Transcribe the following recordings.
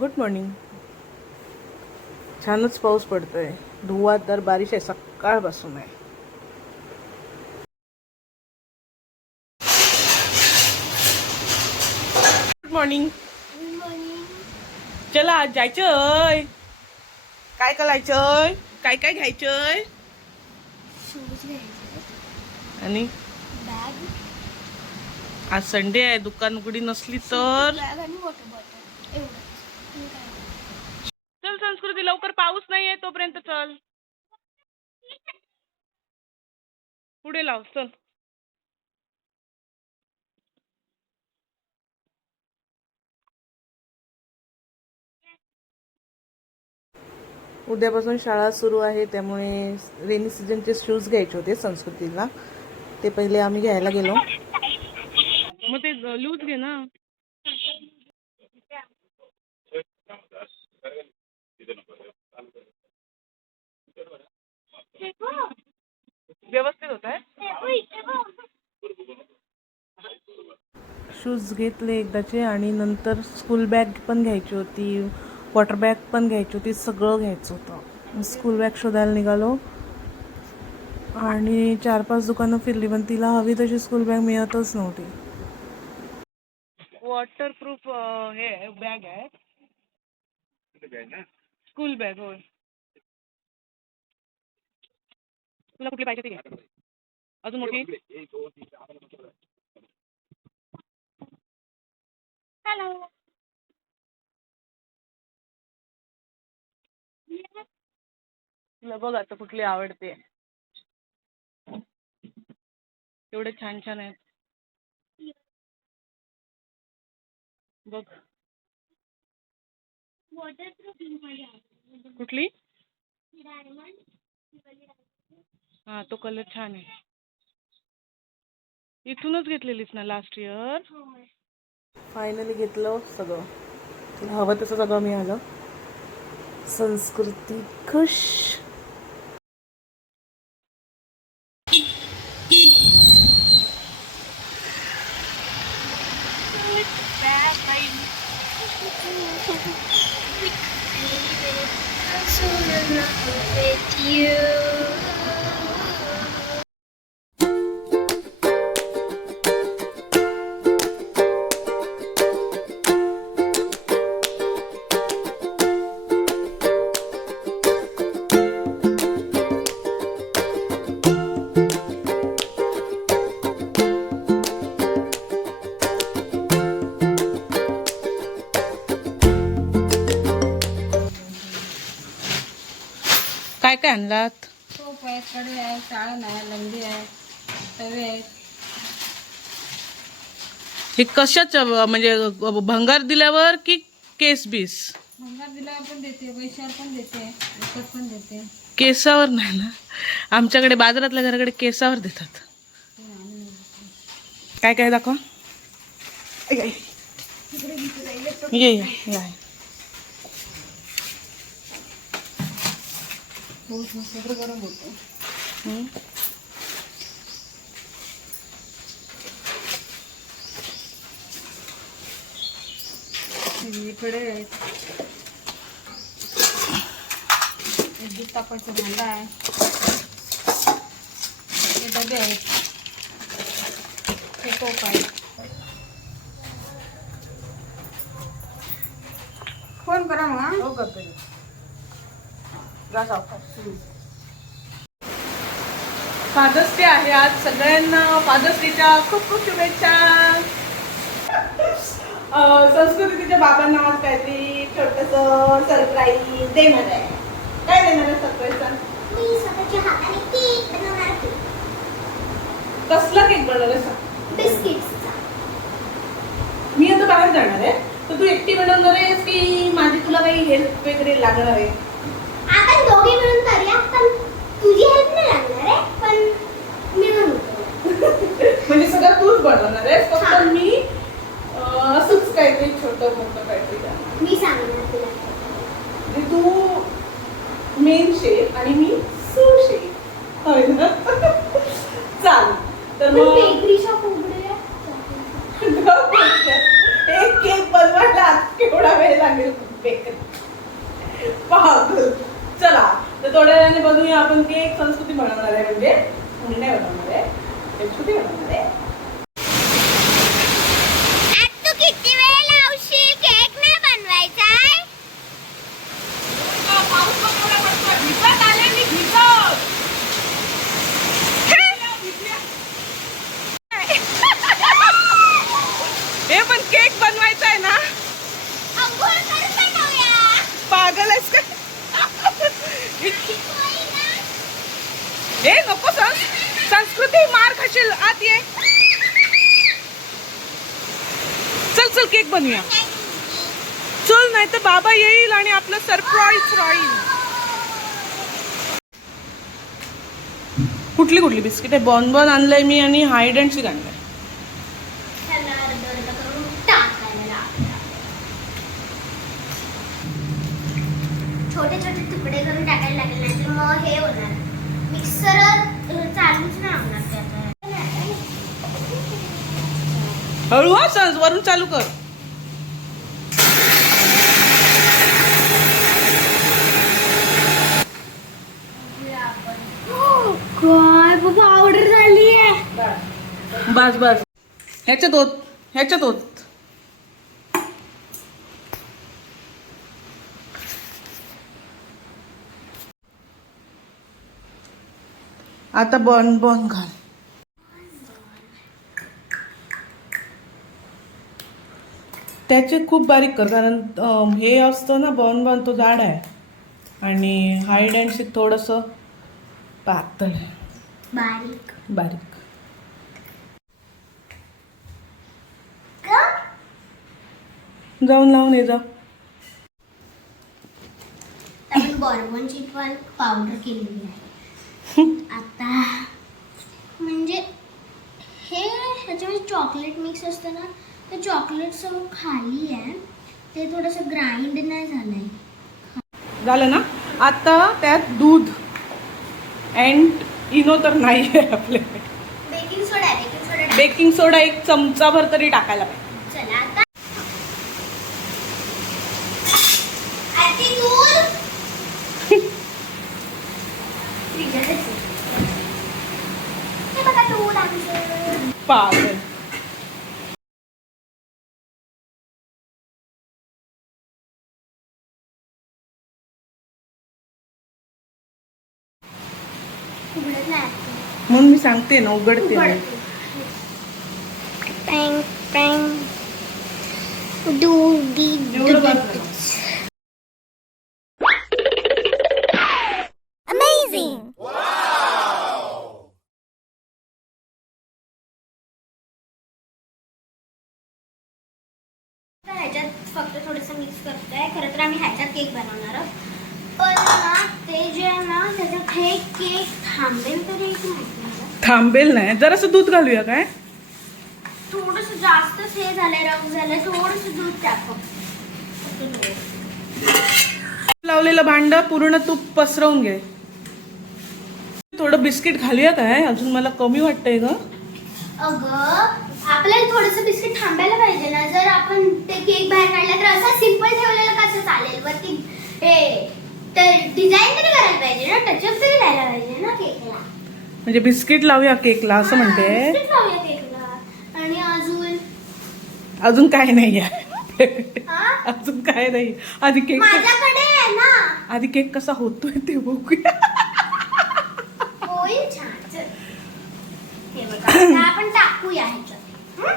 Good morning. छानच पाऊस पडतोय. धुवाधार बारिश आहे सकाळपासून आहे. Good morning. चला आज जायचंय. काय करायचंय? काय काय घ्यायचंय? आणि आज संडे आहे. दुकान उघडी नसली तर चल संस्कृती लवकर. पाऊस नाहीये तोपर्यंत चल. पुढे लाव चल. उद्यापासून शाळा सुरू आहे त्यामुळे रेनी सीजनचे शूज घ्यायचे होते संस्कृतीला. ते पहिले आम्ही घ्यायला गेलो. मग ते लूज घे ना. व्यवस्थित होत आहे. शूज घेतले एकदाचे आणि नंतर स्कूल बॅग पण घ्यायची होती, वॉटर बॅग पण घ्यायची होती. सगळं घ्यायचं होतं. स्कूल बॅग शोधायला निघालो आणि 4-5 दुकानं फिरली पण तिला हवी तशी स्कूल बॅग मिळतच नव्हती. वॉटरप्रूफ हे बॅग आहे. School bag. होय. तुला कुठली पाहिजे ती? अजून मोठी. हॅलो. तुला बघ आता कुठली आवडते. एवढे छान छान आहेत बघ. कुठली? हा तो कलर छान आहे. इथूनच घेतलेलीस ना लास्ट इयर? फायनली घेतलं सगळं. तुला हवं तसं सगळं मिळालं. संस्कृती खुश. काय काय आणलात? सोप आहे, कडे आहे, चाळण आहे, लंबी आहे, तवे आहेत. हे कशाच म्हणजे भंगार दिल्यावर की केस बीस? भंगार दिल्यावर पण देते, पैशावर पण देते, विकत पण देते. केसावर नाही ना. आमच्याकडे बाजारातल्या घराकडे केसावर देतात. काय काय दाखवा. ये या. गरम होतो. इकडे दूध तापायचं भांडा आहे, हे डबे आहेत, हे टोप आहे. फोन करा मग. हो करते. फादर्स डे आहे आज. सगळ्यांना फादर्स डेच्या खूप खूप शुभेच्छा. संस्कृती तिच्या बाबांना आज काहीतरी छोटंसं सरप्राईज देणार आहे. काय देणार आहे सरप्राईज? मी स्वतःच्या हाताने केक बनवणार आहे. कसला केक बनवणार आहे? बिस्किट्सचा. मी आता बाहेर जाणार आहे तर तू एकटी बनवणार आहेस की माझी तुला काही हेल्प वगैरे लागणार आहे? आपण दोघे मिळून करूया, पण तुझी हेल्प नाही लागणार आहे, पण मिळून करूया. म्हणजे सगळं तूच बनवणार आहेस, हा. फक्त मी असंच काहीतरी छोटं मोठं काहीतरी करणार. मी सांगणार तुला. म्हणजे तू मेन शेफ आणि मी सू शेफ. होय ना? चालेल. तर पण मग बेकरी शॉप उघडूया. एक केक बनवायला केवढा वेळ लागेल? पागल. चला तर थोड्या वेळाने बनवूया आपण केक. संस्कृती बनवणार आहे म्हणजे नाही बनवणार आहे, संस्कृती बनवणार आहे. तू किती वेळ लावशील? केक नाही बनवायचा आहे? भिजत आले मी, भिजत. हे पण केक बनवायचा आहे ना. अंघोळ करून बनवूया. पागल आहेस का? हे नको संस्कृती, मार खाशील. आत ये. चल चल केक बनवूया. चल नाही तर बाबा येईल आणि आपलं सरप्राईज राहील. कुठली कुठली बिस्किट आहे? बॉनबॉन आणलंय मी आणि हाईड अँड सीक आणलंय. छोटे छोटे तुकडे करून टाकायला लागले, नाही तर मग हे होणार, मिक्सर चालूच नाही होणार त्याचा. हळू हा सर, वरून चालू कर. काय बाबा ऑर्डर झाली आहे. बस बस, ह्याच्यात होत, ह्याच्यात होत. आता बॉन बॉन घाल. त्याचे खूप बारीक कर, कारण हे असतं ना बॉन बॉन, तो जाड आहे आणि हाईड अँड सीक थोडंसं पातळ आहे. बारीक बारीक. जाऊन लावून ये जा. आपण बॉर्बनची पण पावडर केलेली आहे. आता म्हणजे हे ह्याच्यामध्ये चॉकलेट मिक्स असतं ना, ते चॉकलेट सगळं खाली आहे, ते थोडंसं ग्राइंड नाही झालंय. झालं ना. आता त्यात दूध अँड इनो तर नाही आहे आपल्याकडे. बेकिंग सोडा आहे, बेकिंग सोडा. बेकिंग सोडा 1 चमचाभर तरी टाकायला पाहिजे. चला आता आधी दूध हे बघा दूध आमचं. पागल. उघडत नाही. म्हणून मी सांगते ना, उघडते. Bang, bang. Doody, एवढं बघ. Amazing. ह्याच्यात फक्त थोडंसं मिक्स करतोय. खरं तर आम्ही ह्याच्यात केक बनवणार आहोत, पण ना ते जे आहे ना त्याच्यात हे केक थांबेल तरी एक माहिती मला. थांबेल नाही, जरासं दूध घालूया काय? थोडंसं जास्तच हे झालंय, रफ झालंय, थोडंसं दूध टाकू. लावलेलं भांड पूर्ण तूप पसरवून घे. थोडं बिस्किट घालूया काय? अजून मला कमी वाटतंय ग. अगं आपल्याला थोडंसं बिस्किट थांबायला पाहिजे ना. जर आपण ते केक बाहेर काढला तर असं सिंपल ठेवलेलं कसं चालेल? वरती हे तर डिझाईन तरी करायला पाहिजे ना, टचअप तरी द्यायला पाहिजे ना केकला. म्हणजे बिस्किट लावूया केकला असं म्हणते. बिस्किट लावूया केकला. आणि अजून काय नाही आहे. हा? अजून काय नाही. आधी केक, माझ्याकडे आहे ना. आधी केक कसा होतोय ते बघूया. होईल छान. चल. हे बघा आता आपण टाकूया ह्याच्यात. हं?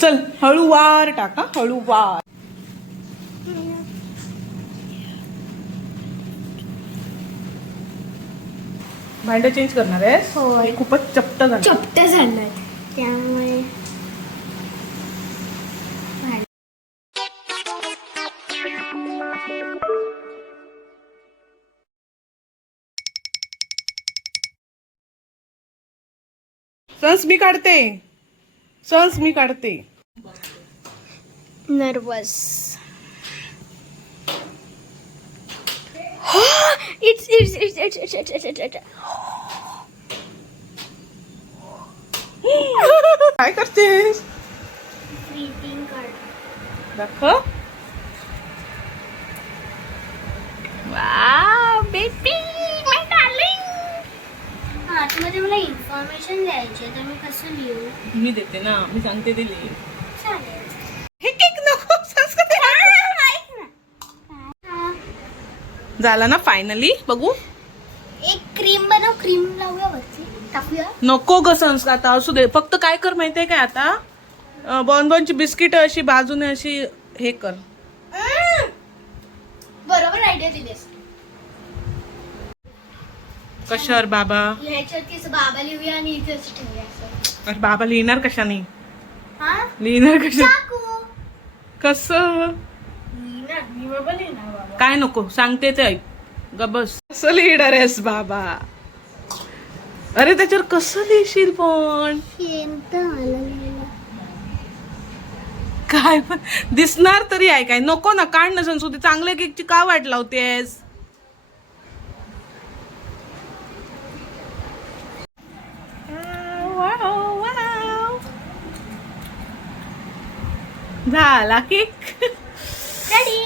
चल हळूवार टाका, हळूवार. भांड चेंज करणार आहेस? होय. खूपच चपट झालं. चपट झालंय त्यामुळे सन्स मी काढते, सन्स मी काढते. नर्वस. इट्स काय करतेस? Greeting card. दाखव. इन्फॉर्मेशन द्यायची तर मी कसं लिहू? मी देते ना, मी सांगते ते लिही. चालेल. हे केक नको संस्कृती. ऐक ना. झाला ना फायनली. बघू. एक क्रीम बनव, क्रीम लावूया वरती, टाकूया. नको ग संस्कार, आता असू दे. फक्त काय कर माहितीये काय आता, बॉनबॉनची बिस्किट अशी बाजूने अशी हे कर. बरोबर आयडिया दिलीस. कशावर बाबा? ह्याच्यावरती असं बाबा लिहूया आणि इथे असं ठेवूया असं. अरे बाबा लिहिणार कशाने? हा? लिहिणार कशा? चाकू. कसं? लिहिणार, मी बाबा लिहिणार बाबा. काय नको सांगते ते ऐक. गबस. कसं लिहिणार आहेस बाबा? अरे त्याच्यावर कसं लिहिशील पण? शेंत मला लिहिलं. काय पण दिसणार तरी आहे काय? नको ना, काढ ना संस्कृती. चांगल्या केकची का वाट लावतेस? झाला केक. रेडी.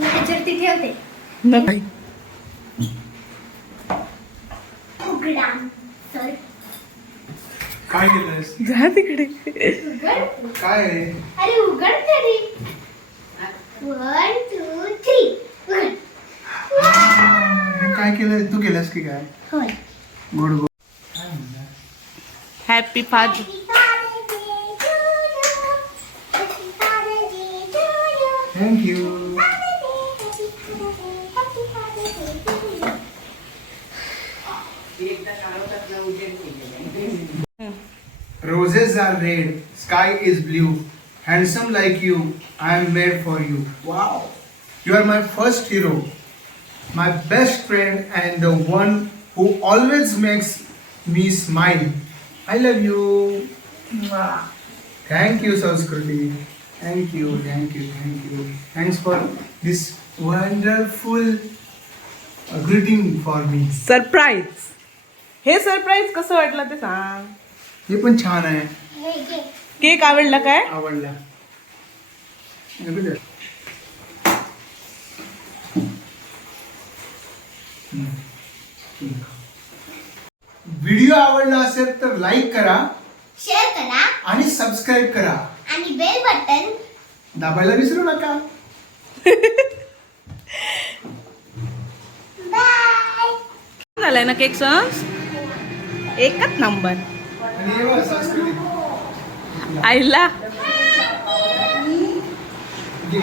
त्याच्यावरती ठेवते. नाही. उघडा सर. काय केलंस? जा तिकडे. उघड. काय आहे? अरे उघड तरी. 1 2 3 उघड. काय केलंय? तू केलंस की काय? होय. Good good. Happy father. Thank you. Roses are red, sky is blue. Handsome like you, I am made for you. Wow. You are my first hero, my best friend, and the one who always makes me smile. I love you. Mwah. Thank you, Sanskruti. Thank you, thank you, thank you. Thanks for this wonderful greeting for me. Surprise. हे surprise कसं वाटलं ते सांग. हे पण छान आहे. हे घे. केक आवडला काय? आवडला. व्हिडिओ आवडला असेल तर लाईक करा शेअर करा आणि सबस्क्राईब करा आणि बेल बटन दाबायला विसरू नका. बाय. झालाय ना केक संस? एकच नंबर. आणि हे बघ, संस्कृती आईला घे.